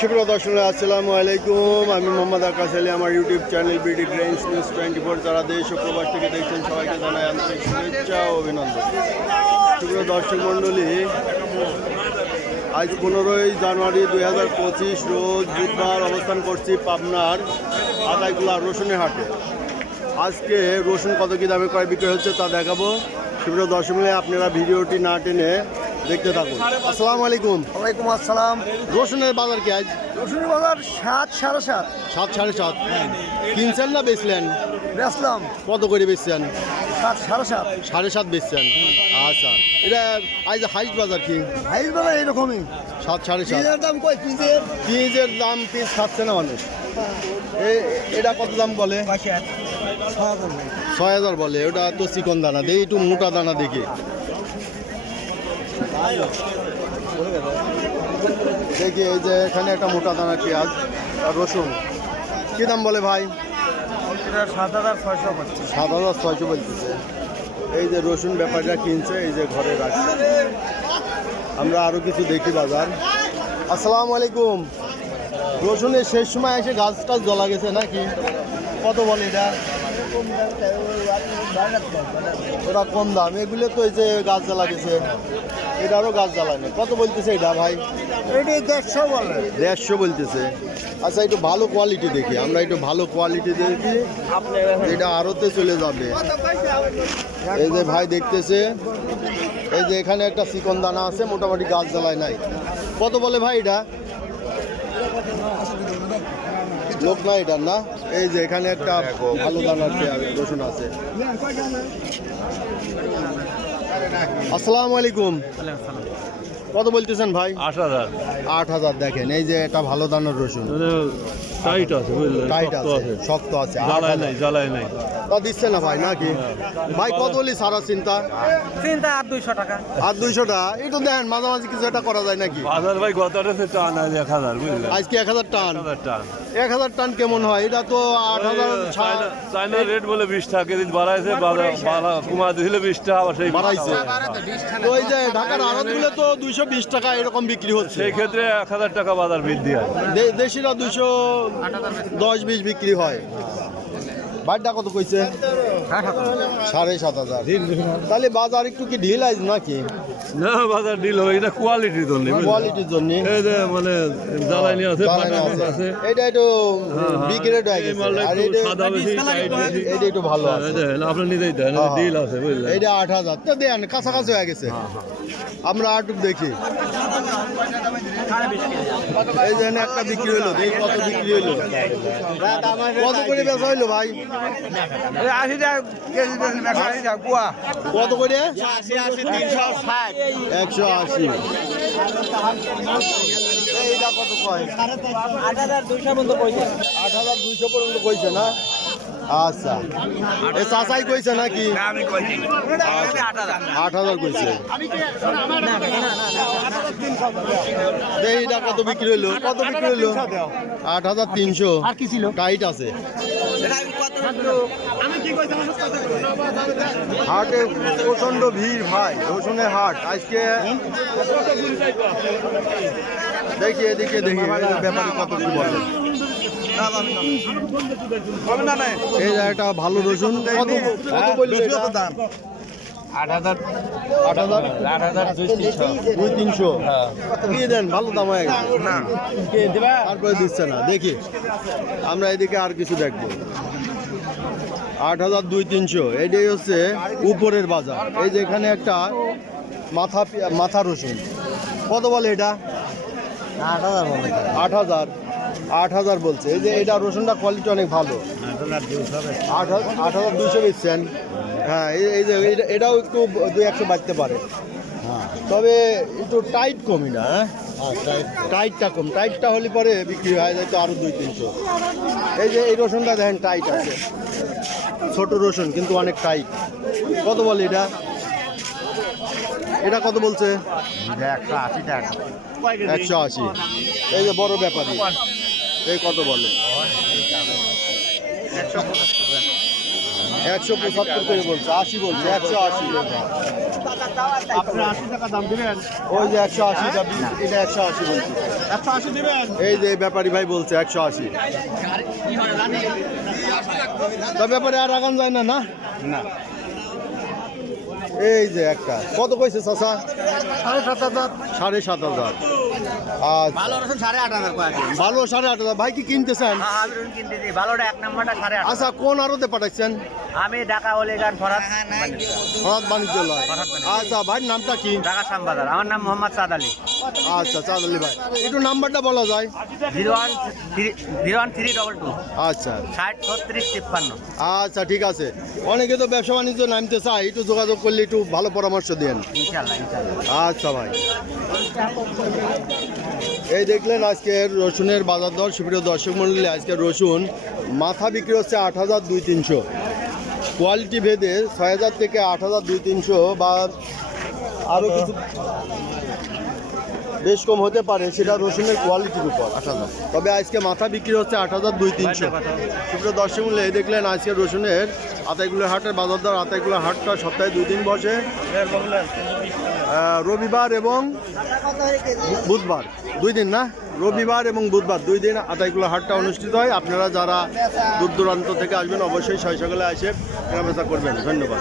সুপ্রিয় দর্শক আসসালামু আলাইকুম, আমি মোহাম্মদ আকাশ আলী। আমার YouTube channel BD grains news 24 যারা দেশ ও প্রবাস থেকে দেখছেন সবাইকে জানাই আন্তরিক শুভেচ্ছা ও অভিনন্দন। সুপ্রিয় দর্শক মণ্ডলী, আজ 15ই জানুয়ারি 2025 রোজ বুধবার অবস্থান করছি পাবনার আদাইকুলা রসুনের হাটে। আজকে রসুন কত কী দামে ক্রয় বিক্রয় হচ্ছে তা দেখাবো। সুপ্রিয় দর্শক মণ্ডলী, আপনারা ভিডিওটি না টেনে দেখতে থাকুন। আসসালামু আলাইকুম। ওয়ালাইকুম আসসালাম। রসুনের বাজার কি আজ? রসুনের বাজার 7 সাড়ে 7। 7 সাড়ে 7 কিনছেন না বেচলেন? বেচলাম কত করে বেচছেন? 7 সাড়ে 7। 7.5 বেচছেন। আচ্ছা, এটা আজ হাইস্ট বাজার কি? হাইস বাজার এইরকমই 7 সাড়ে 7। পিজের দাম কই? পিঁয়াজের দাম পিস খাচ্ছে না মানুষ। এটা কত দাম বলে? 6,000 বলে। ওটা তো চিকন দানা, দেখি একটু মোটা দানা দেখি। দেখি এই যে এখানে একটা মোটা দানা পেঁয়াজ আর রসুন কি দাম বলে ভাই? 7,600 বলছে। 7,600 বলতেছে। এই যে রসুন ব্যাপারীরা কিনছে, এই যে ঘরে রাখছে। আমরা আরো কিছু দেখি বাজার। আসসালামু আলাইকুম। রসুনের শেষ সময় এসে গাছ টাছ জ্বলা গেছে নাকি? কত বলে এটা? ওটা কম দাম। এগুলো তো এই যে গাছ জ্বালা গেছে, এটারও গাছ জ্বালানি। কত বলতেছে এটা ভাই? এটি 150 বলে। 150 বলতেছে। আচ্ছা, একটু ভালো কোয়ালিটি দেখি, আমরা একটু ভালো কোয়ালিটি দেখি, এটা আরতে চলে যাবে। এই যে ভাই দেখতেছে, এই যে এখানে একটা চিকন দানা আছে, মোটামুটি গাছ জ্বালায় নাই। কত বলে ভাই এটা? লোক না এটার না। এই যে এখানে একটা ভালো দানার রসুন আছে। আসসালামু আলাইকুম। কত বলতেছেন ভাই? 8,000। 8,000। দেখেন এই যে এটা ভালো দানার রসুন, টাইট আছে, বুঝলেন? টাইট আছে, শক্ত আছে। জ্বালায় নাই, জ্বালায় নাই। তা দিচ্ছে না ভাই নাকি? ভাই কত বলি সারা চিন্তা? আর 200 টাকা। আর 200টা একটু দেখেন, মাঝামাঝি কিছু একটা করা যায় নাকি? বাজার ভাই গতটা সে টান আছে 1,000, বুঝলেন? আজকে 1,000 টান। 1,000 টান। 1,000 টান কেমন হয়? এটা তো 8,000। চায়না রেট বলে 20 টাকা কেজি বাড়াইছে, কমা দিয়েছিল 20 টাকা, আবার সেই বাড়াইছে। তো ওই যে ঢাকার আড়তগুলো তো 220 টাকা এরকম বিক্রি হচ্ছে। সেই ক্ষেত্রে 1,000 টাকা বাজার বৃদ্ধি হয়। দেশিরা 210-20 বিক্রি হয়। বাড়িটা কত কইছে? 7,500। তাহলে বাজার একটু কি ঢিল আইজ নাকি? না, বাজার ডিল হবে, এটা কোয়ালিটির জন্য। কোয়ালিটির জন্য এই যে মানে জ্বালানি আছে, জ্বালানি ফাটা আছে। এটা একটু বিক্রেট হয়ে এই গেছে। মালটা আর একটু এটা সাদা বেশি, টাইট বেশি। এটা একটু ভালো আছে। আপনি নিজেই দেন, ডিল আছে, বুঝলেন? এইটা 8,000। তো দেন, কাছাকাছি হয়ে গেছে। আমরা আর একটু দেখি। এই যে একটা বিক্রি হইলো, দেখি কত বিক্রি হইলো। কত করে বেচা হইলো ভাই? 80 টাকা কেজি বেচলে 80 টাকা পোয়া। কত করে? 360। 180। এইটা কত কয়? 8,200 পর্যন্ত কইছে। 8,200 পর্যন্ত কইছে না? আচ্ছা, এ চাচাই কইছে নাকি? আমি কইছি। 8,000 কইছে। এইটা কত বিক্রি হইলো? কত বিক্রি হইলো? 8,300। আর কি ছিল? টাইট আছে। হাটে প্রচন্ড ভিড় ভাই, রসুনের হাট আজকে। দেখি এদিকে দেখি ব্যাপারে কত কি বলে। এই যে একটা ভালো রসুন, কত কত বললি দাম? 8,000। 8,000। 2-300 দিয়ে দেন, ভালো দাম হয়ে গেছে। তারপরে দিচ্ছে না। দেখি আমরা এদিকে আর কিছু দেখবো। 8,000, 2-300। এইটাই হচ্ছে উপরের বাজার। এই যে এখানে একটা মাথা রসুন, কত বলে এটা? 8,000 বলে। 8,000। 8,000 বলছে। এই যে এটা রসুনটা কোয়ালিটি অনেক ভালো। 8,200 বেচছেন। হ্যাঁ, এই যে এটাও একটু 2-100 বাড়তে পারে, তবে একটু টাইট কমই না। টাইটটা কম। টাইটটা হলে পরে বিক্রি হয়ে যায় তো আরো 2-300। এই যে এই রসুনটা দেখেন টাইট আছে, ছোট রসুন কিন্তু অনেক টাইট। কত বলে এটা? এটা কত বলছে? 180 টাকা। 180। এই যে বড় ব্যাপারী, এই কত বলে? 175 করে বলছে, 80 বলছে, 180। আপনি 80 টাকা দাম দিবেন? ওই যে 180 টা বীজ, এটা 180 বলছে। 180 দিবেন? এই যে ব্যাপারী ভাই বলছে 180। তা ব্যাপারে আর আগান যায় না না? না। এই যে একটা কত কইছে চাচা? 7,500। 7,500। আচ্ছা ভালো রসুন 8,500 কয়। ভালো 8,500। ভাই কি কিনতেছেন? আমি রুম কিনতে দিই ভালোটা 1 নাম্বারটা 8,500। আচ্ছা কোন আড়তে পাঠাচ্ছেন? আমি ঢাকা ওলেগান ফরাত হঠাৎ বাণিজ্যালয়। আচ্ছা ভাইয়ের নামটা কি? ঢাকা শ্যামবাজার। আমার নাম মোহাম্মদ সাদ আলী। আচ্ছা চাঁদ আলী ভাই, একটু নাম্বারটা বলা যায়? 01322 আচ্ছা 60 36 53। আচ্ছা ঠিক আছে। অনেকে তো ব্যবসা বাণিজ্য নামতে চায়, একটু যোগাযোগ করলে একটু ভালো পরামর্শ দেন। ইনশাআল্লাহ ইনশাআল্লাহ। আচ্ছা ভাই, এই দেখলেন আজকের রসুনের বাজার দর। সুপ্রিয় দর্শক মণ্ডলী, আজকের রসুন মাথা বিক্রি হচ্ছে 8,200-300, কোয়ালিটি ভেদে 6,000 থেকে 8,200 বা আরও কিছু বেশ কম হতে পারে, সেটা রসুনের কোয়ালিটির উপর 8,000। তবে আজকে মাথা বিক্রি হচ্ছে 8,200-300। সুপ্রিয় দর্শক মণ্ডলী, এই দেখলেন আজকের রসুনের আতাইকুলা হাটের বাজার দর। আতাইকুলা হাটটা সপ্তাহে 2 দিন বসে, রবিবার এবং বুধবার, 2 দিন না, রবিবার এবং বুধবার 2 দিন আতাইকুলা হাটটা অনুষ্ঠিত হয়। আপনারা যারা দূর দূরান্ত থেকে আসবেন অবশ্যই সকালে এসে কেনাবেচা করবেন। ধন্যবাদ।